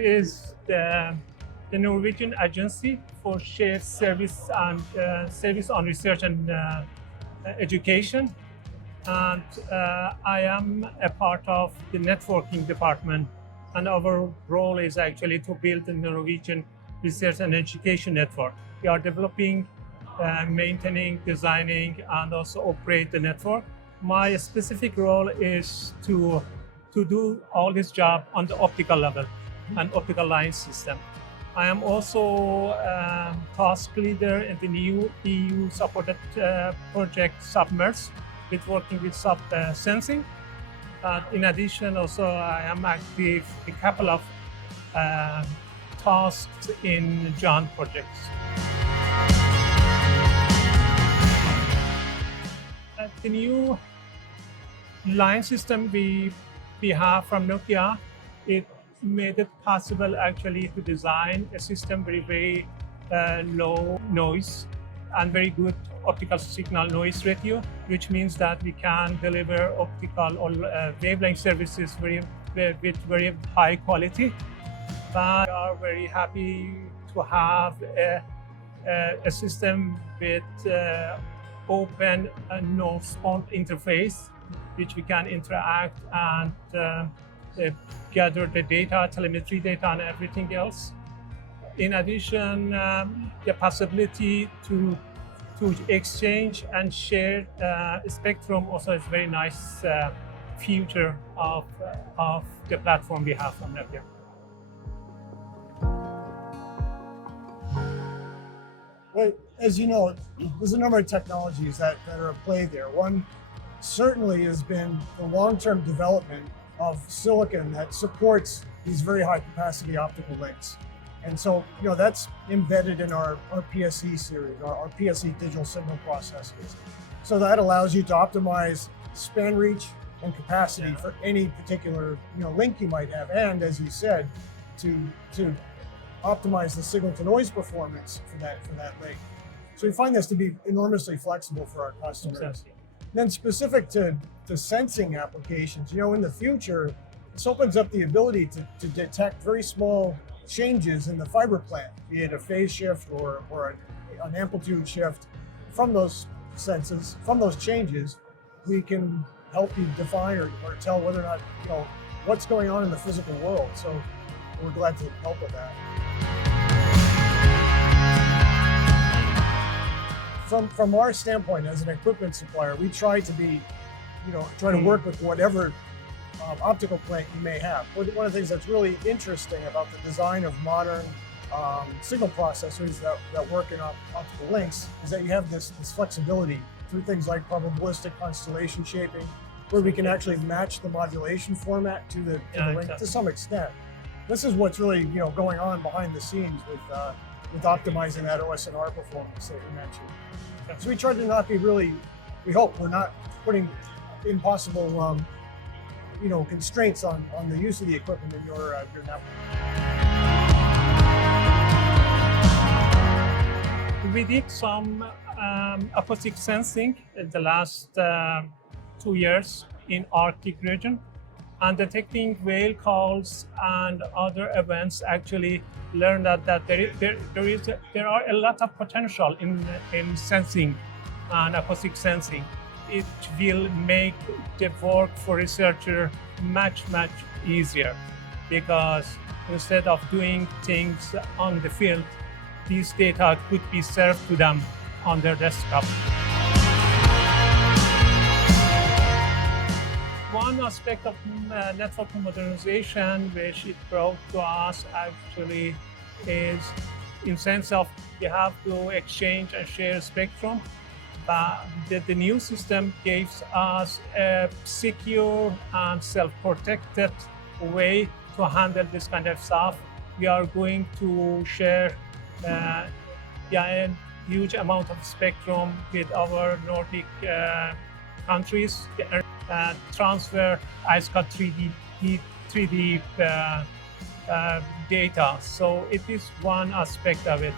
is the Norwegian Agency for Shared Service and Service on Research and Education. And I am a part of the networking department. And our role is actually to build the Norwegian Research and Education Network. We are developing, maintaining, designing, and also operate the network. My specific role is to do all this job on the optical level and optical line system. I am also task leader in the new EU-supported project Submerge, with working with sensing. In addition, also I am active in a couple of tasks in joint projects. The new line system we have from Nokia, it made it possible actually to design a system very low noise and very good optical signal noise ratio, which means that we can deliver optical or wavelength services with very high quality. But we are very happy to have a system with open and no-spawn interface, which we can interact and gather the data, telemetry data, and everything else. In addition, the possibility to exchange and share spectrum also is a very nice feature of the platform we have from Nokia. Well, as you know, there's a number of technologies that are at play there. One certainly has been the long-term development of silicon that supports these very high capacity optical links. And so, that's embedded in our PSE series, our PSE digital signal processors. So that allows you to optimize span reach and capacity for any particular link you might have. And as you said, to optimize the signal to noise performance for that link. So we find this to be enormously flexible for our customers. Exactly. Then specific to sensing applications, in the future, this opens up the ability to detect very small changes in the fiber plant, be it a phase shift or an amplitude shift. From those senses, from those changes, we can help you define or tell whether or not, what's going on in the physical world. So we're glad to help with that. From our standpoint as an equipment supplier, we try to be, try to work with whatever optical plant you may have. One of the things that's really interesting about the design of modern signal processors that work in optical links is that you have this flexibility through things like probabilistic constellation shaping, where we can actually match the modulation format to the link to some extent. This is what's really going on behind the scenes with optimizing that OSNR performance that you mentioned. So we try to not be we hope we're not putting impossible constraints on the use of the equipment in your network. We did some acoustic sensing in the last 2 years in Arctic region, and detecting whale calls and other events actually learned that there are a lot of potential in sensing and acoustic sensing. It will make the work for researcher much easier, because instead of doing things on the field, these data could be served to them on their desktop. One aspect of network modernization which it brought to us actually is in sense of you have to exchange and share spectrum. The new system gives us a secure and self-protected way to handle this kind of stuff. We are going to share a huge amount of spectrum with our Nordic countries, transfer ISCA 3D data. So it is one aspect of it.